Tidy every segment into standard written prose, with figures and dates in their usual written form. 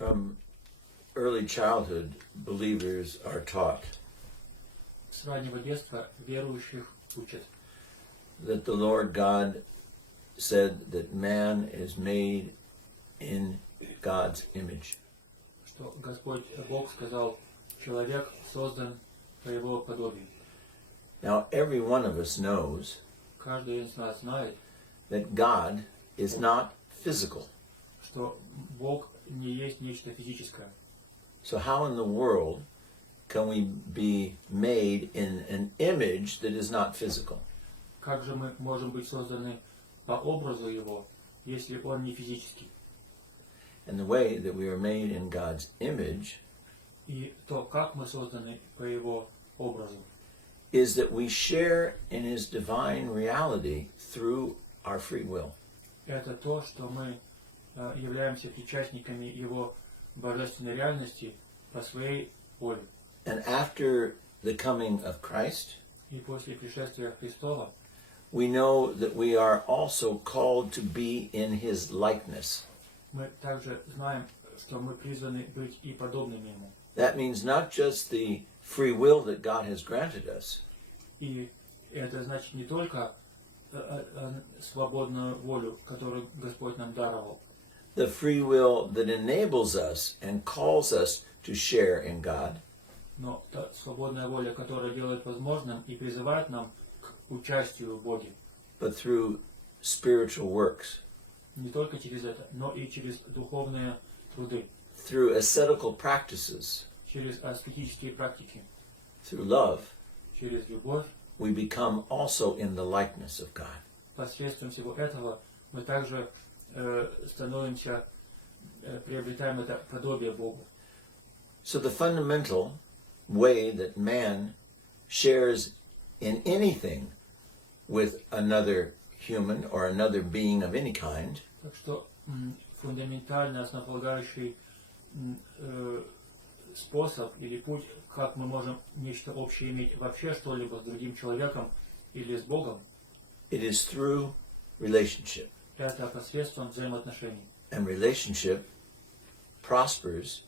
From early childhood, believers are taught С раннего детства верующих учат, that the Lord God said that man is made in God's image. что Господь Бог сказал, человек создан по его подобию. Now, every one of us knows Каждый из нас знает, that God is not physical. что Бог не есть нечто физическое. So how in the world can we be made in an image that is not physical? Как же мы можем быть созданы по образу Его, если Он не физический? And the way that we are made in God's image И то, как мы созданы по Его образу, is that we share in His divine reality through our free will. это то, что мы являемся причастниками Его божественной реальности по своей воле. And after the coming of Christ, И после пришествия Христова we know that we are also called to be in His likeness. мы также знаем, что мы призваны быть и подобными Ему. That means not just the free will that God has granted us, И это значит не только свободную волю, которую Господь нам даровал, the free will that enables us and calls us to share in God, но та свободная воля, которая делает возможным и призывает нам к участию в Боге. but through spiritual works, Не только через это, но и через духовные труды, through ascetical practices, через аскетические практики, through love, через любовь. we become also in the likeness of God. Посредством всего этого мы также становимся, приобретаем это подобие Богу. So the fundamental way that man shares in anything with another human or another being of any kind Так что фундаментальный, основополагающий способ или путь, как мы можем нечто общее иметь вообще что-либо с другим человеком или с Богом, it is through relationship. это посредством взаимоотношений. And relationship prospers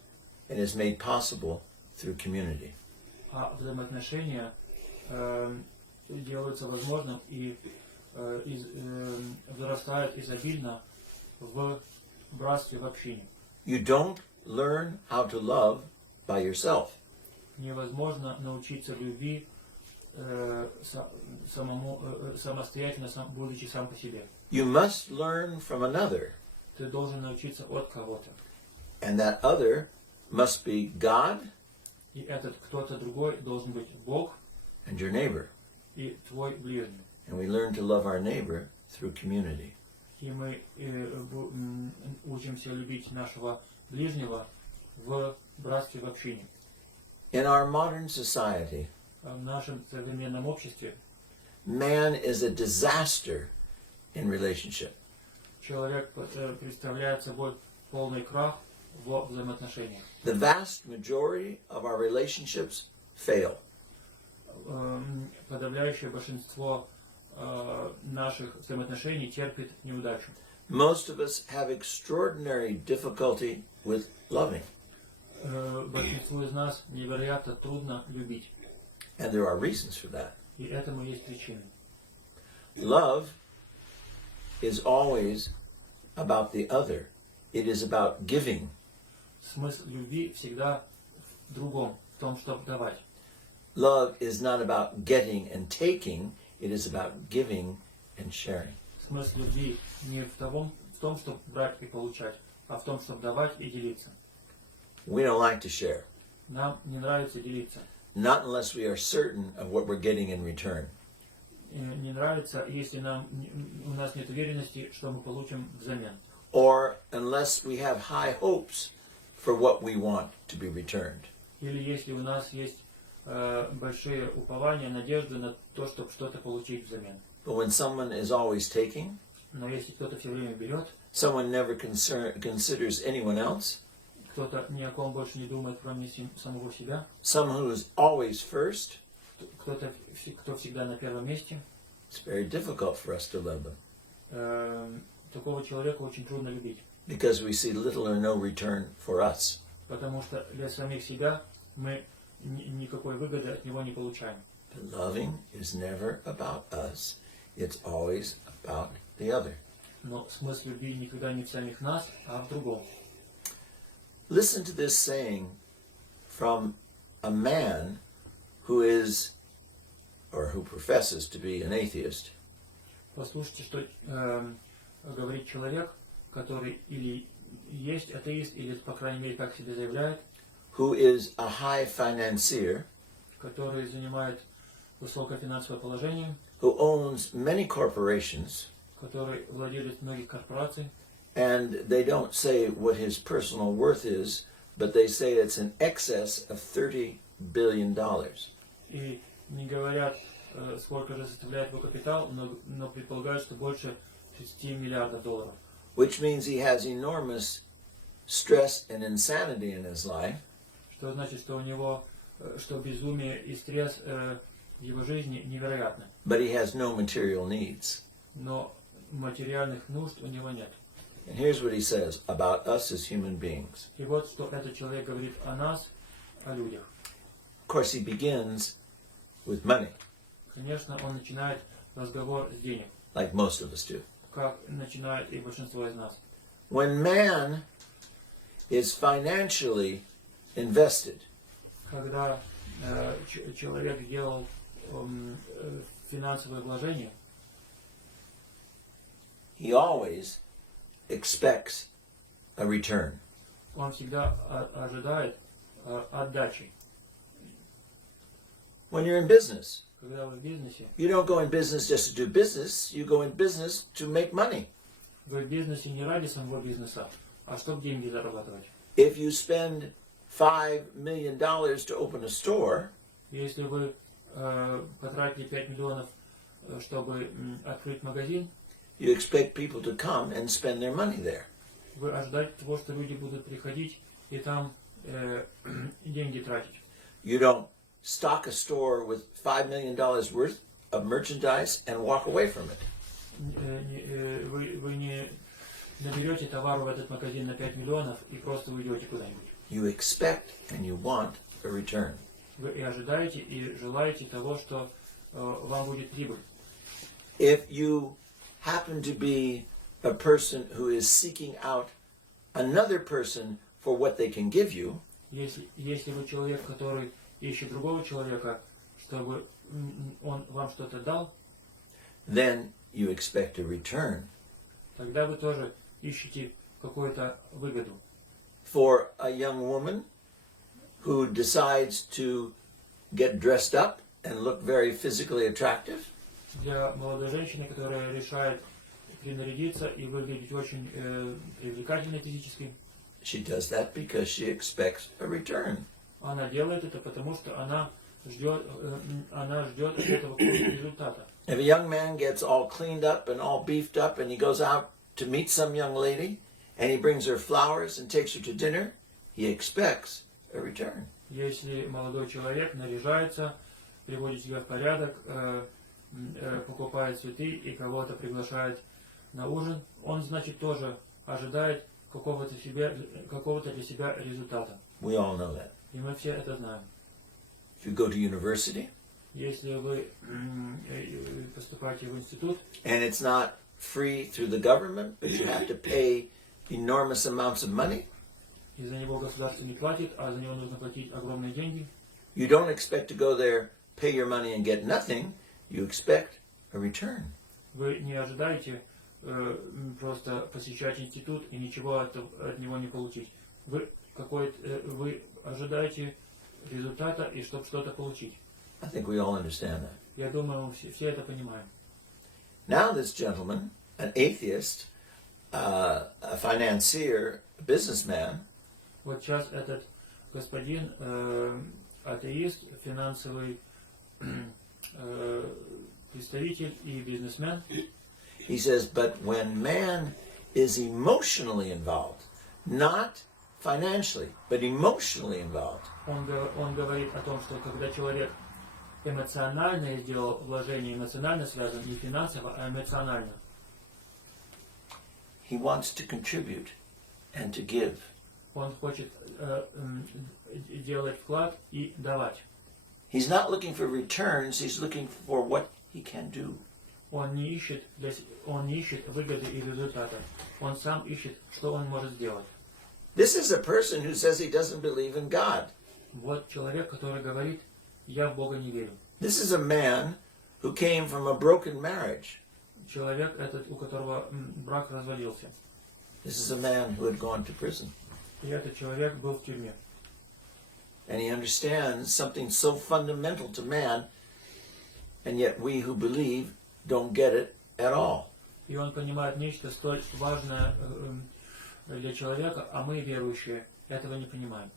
and is made possible through community. А взаимоотношения делаются возможным и возрастают изобильно в братстве, в общине. You don't learn how to love by yourself. Невозможно научиться любви самостоятельно, будучи сам по себе. You must learn from another, Ты должен научиться от кого-то. and that other must be God И этот кто-то другой должен быть Бог and your neighbor. и твой ближний. And we learn to love our neighbor through community. И мы учимся любить нашего ближнего в братстве, в общине. In our modern society, В нашем современном обществе man is a disaster in relationship. человек представляет собой полный крах в взаимоотношениях. The vast majority of our relationships fail. Подавляющее большинство наших взаимоотношений терпит неудачу. Most of us have extraordinary difficulty with loving. Большинству из нас невероятно трудно любить. And there are reasons for that. И этому есть причины. Love is always about the other. It is about giving. Смысл любви всегда в другом, в том, чтобы давать. Love is not about getting and taking. It is about giving and sharing. Смысл любви не в том, чтобы брать и получать, а в том, чтобы давать и делиться. We don't like to share, Нам не нравится делиться. not unless we are certain of what we're getting in return. Не нравится, если у нас нет уверенности, что мы получим взамен. Or unless we have high hopes for what we want to be returned. Или если у нас есть большие упования, надежды на то, чтобы что-то получить взамен. But when someone is always taking, Но если кто-то все время берет, someone never considers anyone else, кто-то ни о ком больше не думает, кроме самого себя, someone who is always first, кто-то, кто всегда на первом месте, it's very difficult for us to love them. такого человека очень трудно любить. because we see little or no return for us. Потому что для самих себя мы никакой выгоды от него не получаем. Loving is never about us. It's always about the other. Но смысл любви никогда не в самих нас, а в другом. Listen to this saying from a man who is, or who professes to be, an atheist. Послушайте, что говорит человек, который или есть атеист, или, по крайней мере, как себя заявляет, who is a high financier, который занимает высокое финансовое положение, who owns many corporations, который владелец многих корпораций, and they don't say what his personal worth is, but they say it's in excess of $30 billion. и не говорят, сколько же составляет его капитал, но предполагают, что больше 30 миллиардов долларов. Which means he has enormous stress and insanity in his life. Что значит, что у него, что безумие и стресс в его жизни невероятны. But he has no material needs. Но материальных нужд у него нет. And here's what he says about us as human beings. И вот что этот человек говорит о нас, о людях. Of course, he begins with money, Конечно, он начинает разговор с денег, like most of us do. как начинает и большинство из нас. When man is financially invested, Когда человек сделал финансовое вложение, he always expects a return. он всегда ожидает отдачи. When you're in business, Когда вы в бизнесе, you don't go in business just to do business, you go in business to make money. вы в бизнесе не ради самого бизнеса, а чтобы деньги зарабатывать. If you spend $5 million to open a store, Если вы потратили 5 миллионов, чтобы открыть магазин, you expect people to come and spend their money there. вы ожидаете того, что люди будут приходить и там деньги тратить. You don't stock a store with $5 million worth of merchandise and walk away from it. Вы не наберете товару в этот магазин на 5 миллионов и просто уйдете куда-нибудь. You expect and you want a return. Вы и ожидаете, и желаете того, что вам будет прибыль. If you happen to be a person who is seeking out another person for what they can give you, Если вы человек, который ищет другого человека, чтобы он вам что-то дал, then you expect a return. тогда вы тоже ищете какую-то выгоду. For a young woman who decides to get dressed up and look very physically attractive, Для молодой женщины, которая решает принарядиться и выглядеть очень привлекательно физически, she does that because she expects a return. она делает это, потому что она ждет от этого какого-то результата. If a young man gets all cleaned up and all beefed up and he goes out to meet some young lady and he brings her flowers and takes her to dinner, he expects a return. Если молодой человек наряжается, приводит себя в порядок, покупает цветы и кого-то приглашает на ужин, он, значит, тоже ожидает какого-то для себя результата. We all know that. И мы все это знаем. If you go to university Если вы поступаете в институт, and it's not free through the government, but you have to pay enormous amounts of money, и за него государство не платит, а за него нужно платить огромные деньги, you don't expect to go there, pay your money and get nothing. You expect a return. вы не ожидаете просто посещать институт и ничего от него не получить. Вы ожидаете результата и чтобы что-то получить. I think we all understand that. Я думаю, мы все это понимаем. Now this gentleman, an atheist, a financier, a businessman, Вот сейчас этот господин, атеист, финансовый представитель и бизнесмен, he says, but when man is emotionally involved, not financially, but emotionally involved, он говорит о том, что когда человек эмоционально сделал вложение, эмоционально связан, не финансово, а эмоционально, he wants to contribute and to give. Он хочет делать вклад и давать. He's not looking for returns, he's looking for what he can do. Он не ищет выгоды и результата. Он сам ищет, что он может сделать. This is a person who says he doesn't believe in God. Вот человек, который говорит, я в Бога не верю. This is a man who came from a broken marriage. Человек этот, у которого брак развалился. This is a man who had gone to prison. И этот человек был в тюрьме. And he understands something so fundamental to man, and yet we who believe don't get it at all. И он понимает нечто столь важное для человека, а мы, верующие, этого не понимаем.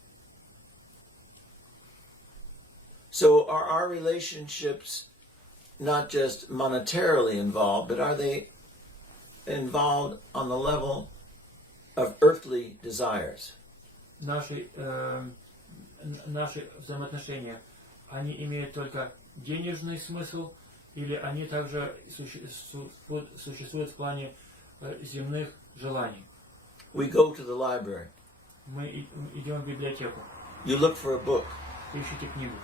So are our relationships not just monetarily involved, but are they involved on the level of earthly desires? Наши взаимоотношения, они имеют только денежный смысл, или они также существуют в плане земных желаний? We go to the library. Мы идем в библиотеку, You look for a book. ищете книгу.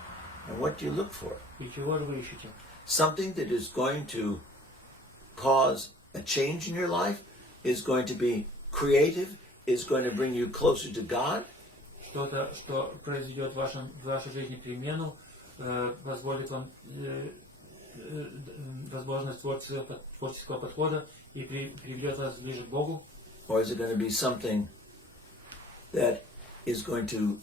And what do you look for? И чего же вы ищете? Something that is going to cause a change in your life, is going to be creative, is going to bring you closer to God. Что-то, что произведет в вашей жизни перемену, позволит вам возможность творческого подхода и приведет вас ближе к Богу. Or is it going to be something that is going to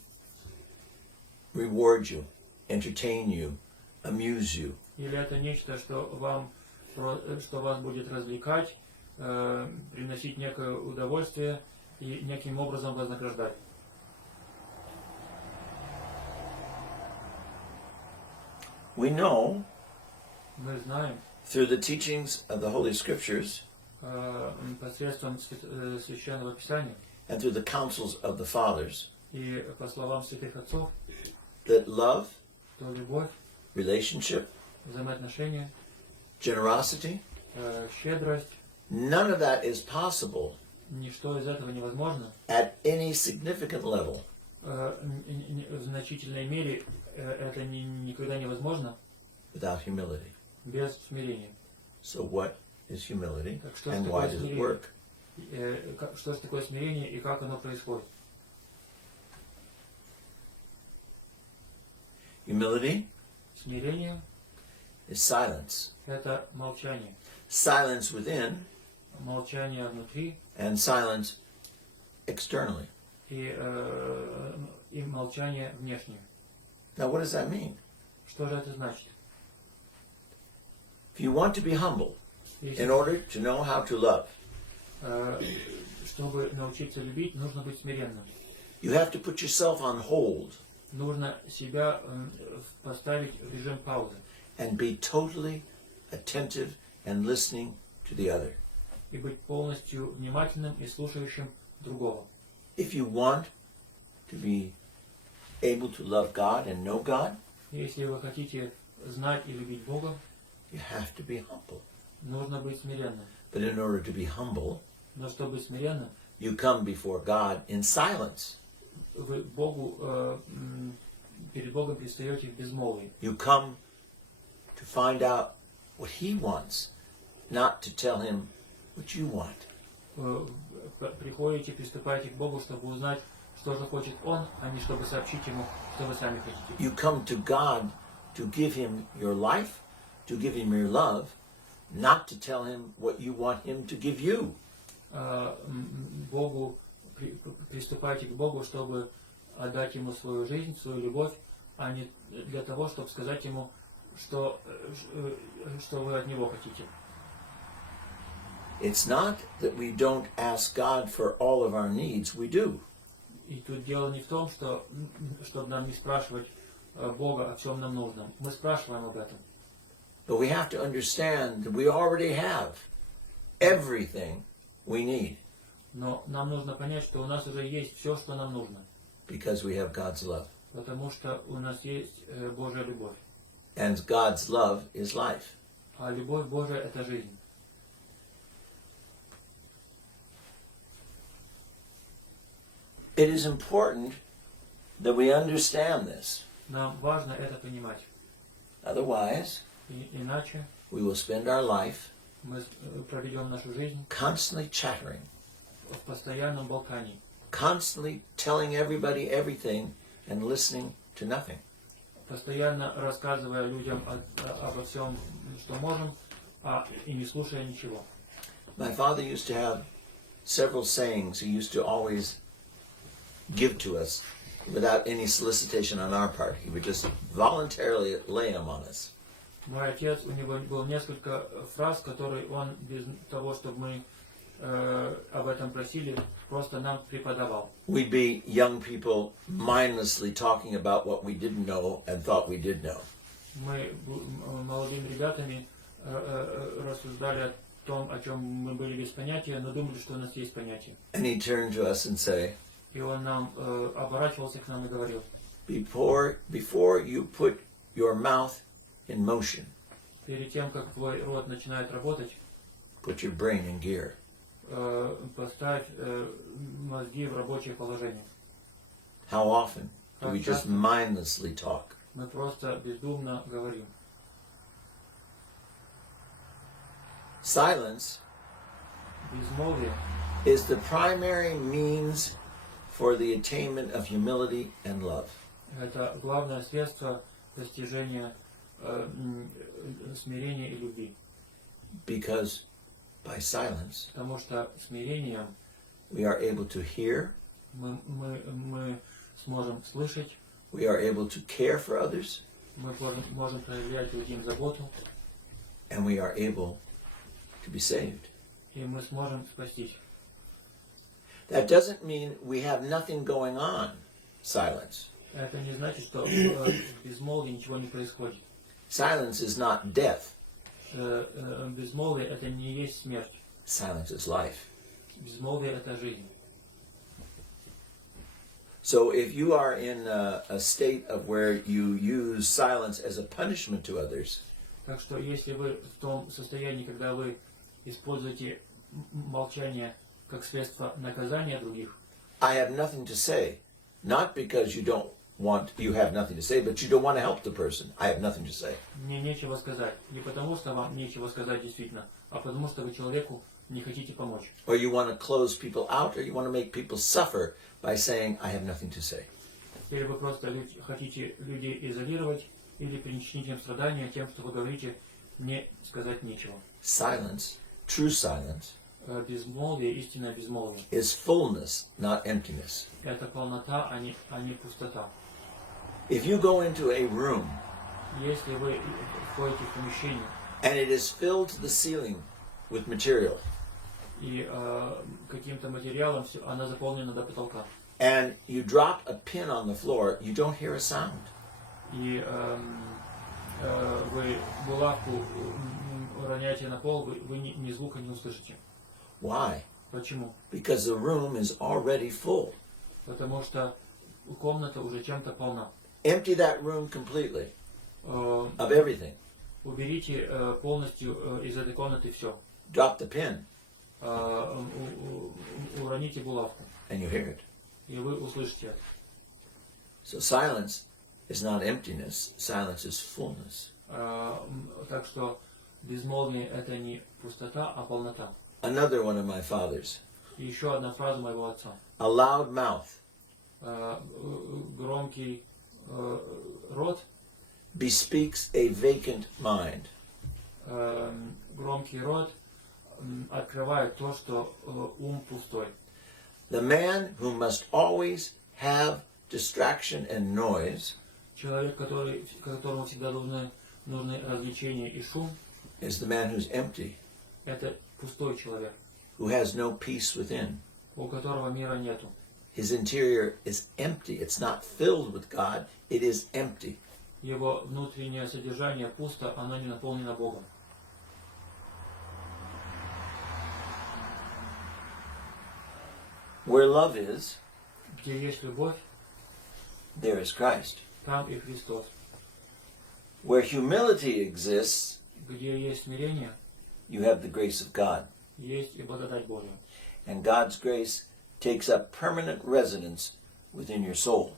reward you, entertain you, amuse you? Или это нечто, что вас будет развлекать, приносить некое удовольствие и неким образом вознаграждать? We know Мы знаем through the teachings of the Holy Scriptures посредством Священного Писания and through the counsels of the fathers и по словам святых отцов, that love, что любовь, relationship, взаимоотношения, generosity, щедрость, none of that is possible ничто из этого невозможно. at any significant level В значительной мере это никогда невозможно without humility. без смирения. So what is humility Так что and же why такое does it смирение? work? Что же такое смирение и как оно происходит? Humility Смирение is silence. – это молчание. Silence within Молчание внутри and silence externally. и молчание внешнее. Now what does that mean? Что же это значит? If you want to be humble in Если, order to know how to love, чтобы научиться любить, нужно быть смиренным. you have to put yourself on hold Нужно себя поставить в режим паузы and be totally attentive and listening to the other. и быть полностью внимательным и слушающим другого. If you want to be able to love God and know God, Если вы хотите знать и любить Бога, you have to be humble. нужно быть смиренным. But in order to be humble, Но чтобы быть смиренным, you come before God in silence. вы перед Богом предстаете в безмолвии. You come to find out what He wants, not to tell Him what you want. Приходите, приступаете к Богу, чтобы узнать, что же хочет Он, а не чтобы сообщить Ему, что вы сами хотите. You come to God to give Him your life, to give Him your love, not to tell Him what you want Him to give you. Приступайте к Богу, чтобы отдать Ему свою жизнь, свою любовь, а не для того, чтобы сказать Ему, что вы от Него хотите. It's not that we don't ask God for all of our needs, we do. И тут дело не в том, чтобы нам не спрашивать Бога, о чем нам нужно. Мы спрашиваем об этом. But we have to understand that we already have everything we need Но нам нужно понять, что у нас уже есть все, что нам нужно. because we have God's love. Потому что у нас есть Божья любовь. And God's love is life. А любовь Божия – это жизнь. It is important that we understand this. Нам важно это понимать. Otherwise, Иначе we will spend our life мы проведем нашу жизнь constantly chattering, в постоянном болтании, constantly telling everybody everything and listening to nothing. постоянно рассказывая людям обо всем, что можем, и не слушая ничего. My father used to have several sayings he used to always give to us without any solicitation on our part. He would just voluntarily lay them on us. Мой отец, у него было несколько фраз, которые он без того, чтобы мы об этом просили, просто нам преподавал. We'd be young people mindlessly talking about what we didn't know and thought we did know. Мы молодыми ребятами рассуждали о том, о чем мы были без понятия, но думали, что у нас есть понятие. And he'd turn to us and say, И он нам оборачивался к нам и говорил: before you put your mouth in motion, перед тем, как твой рот начинает работать, put your brain in gear. поставь мозги в рабочее положение. How often do we just mindlessly talk? Мы просто бездумно говорим. Silence Безмолвие is the primary means for the attainment of humility and love. — это главное средство достижения смирения и любви. Because by silence, Потому что смирением we are able to hear, мы сможем слышать, we are able to care for others, мы можем проявлять другим заботу, and we are able to be saved. и мы сможем спастись. That doesn't mean we have nothing going on, silence. Это не значит, что в безмолвии ничего не происходит. Silence is not death. Безмолвие — это не есть смерть. Silence is life. Безмолвие — это жизнь. So if you are in a state of where you use silence as a punishment to others, Так что если вы в том состоянии, когда вы используете молчание как средство наказания других, I have nothing to say, not because you have nothing to say, but you don't want to help the person. I have nothing to say. мне нечего сказать. Не потому, что вам нечего сказать действительно, а потому, что вы человеку не хотите помочь. Or you want to close people out, or you want to make people suffer by saying, I have nothing to say. Или вы просто хотите людей изолировать, или причинить им страдания тем, что вы говорите «мне сказать нечего». Silence, true silence, Безмолвие, истинное безмолвие is fullness, not emptiness. — это полнота, а не пустота. If you go into a room Если вы входите в помещение, and it is filled to the ceiling with material, и каким-то материалом она заполнена до потолка, and you drop a pin on the floor, you don't hear a sound. и вы булавку роняете на пол, вы ни звука не услышите. Why? Почему? Because the room is already full. Потому что комната уже чем-то полна. Empty that room completely Э, of everything. Уберите полностью из этой комнаты все. Drop the pin Уроните булавку, and you hear it. и вы услышите это. So silence is not emptiness, silence is fullness. Так что безмолвие — это не пустота, а полнота. Another one of my fathers. И еще одна фраза моего отца. A loud mouth Громкий рот, bespeaks a vacant mind. Громкий рот открывает то, что ум пустой. The man who must always have distraction and noise Человек, которому всегда нужны развлечения и шум, is the man who's empty, это пустой человек, who has no peace within. у которого мира нету. His interior is empty. It's not filled with God, it is empty. Его внутреннее содержание пусто, оно не наполнено Богом. Where love is, Где есть любовь, there is Christ. там и Христос. Where humility exists, Где есть смирение, you have the grace of God. есть и благодать Божия. And God's grace takes up permanent residence within your soul.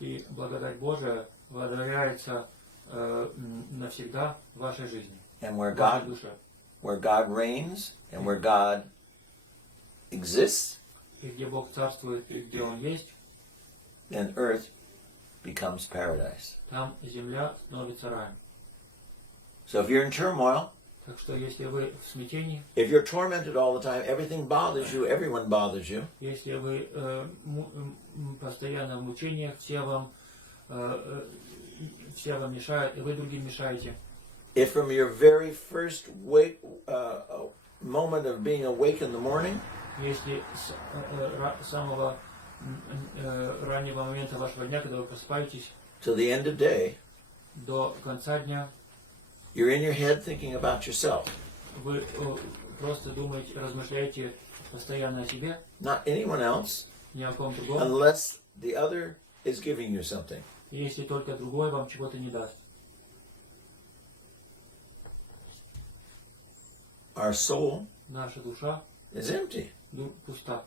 И благодать Божия водворяется навсегда в вашей жизни, And в вашей душе. where God reigns and where God exists, И где Бог царствует, и где Он есть, then earth becomes paradise. там земля становится раем. So if you're in turmoil, Так что если вы в смятении, if you're tormented all the time, everything bothers you, everyone bothers you, если вы постоянно в мучениях, все вам мешают, и вы другим мешаете. if from your very first moment of being awake in the morning, Если с самого раннего момента вашего дня, когда вы просыпаетесь, till the end of day, до конца дня, you're in your head thinking about yourself, вы просто думаете, размышляете постоянно о себе, not anyone else, ни о ком другом, unless the other is giving you something. если только другой вам чего-то не даст. Our soul Наша душа is empty. пуста.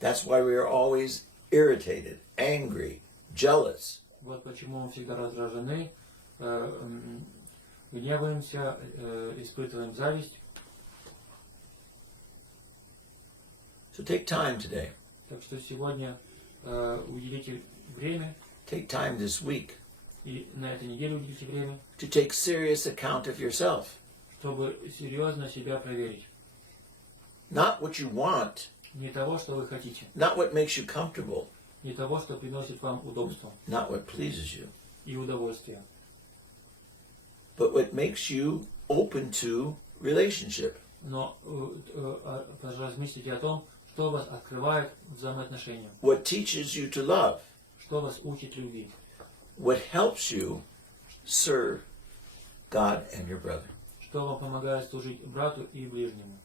That's why we are always irritated, angry, jealous. Вот почему мы всегда раздражены, гневаемся, испытываем зависть. So take time today. Так что сегодня уделите время, Take time this week и на этой неделе уделите время, to take serious account of yourself. чтобы серьезно себя проверить. Not what you want, Не того, что вы хотите, not what makes you comfortable, не того, что приносит вам удобство not what pleases you, и удовольствие, but what makes you open to relationship. но поразмыслите о том, что вас открывает взаимоотношениям, What teaches you to love, что вас учит любви, what helps you serve God and your brother. что вам помогает служить брату и ближнему.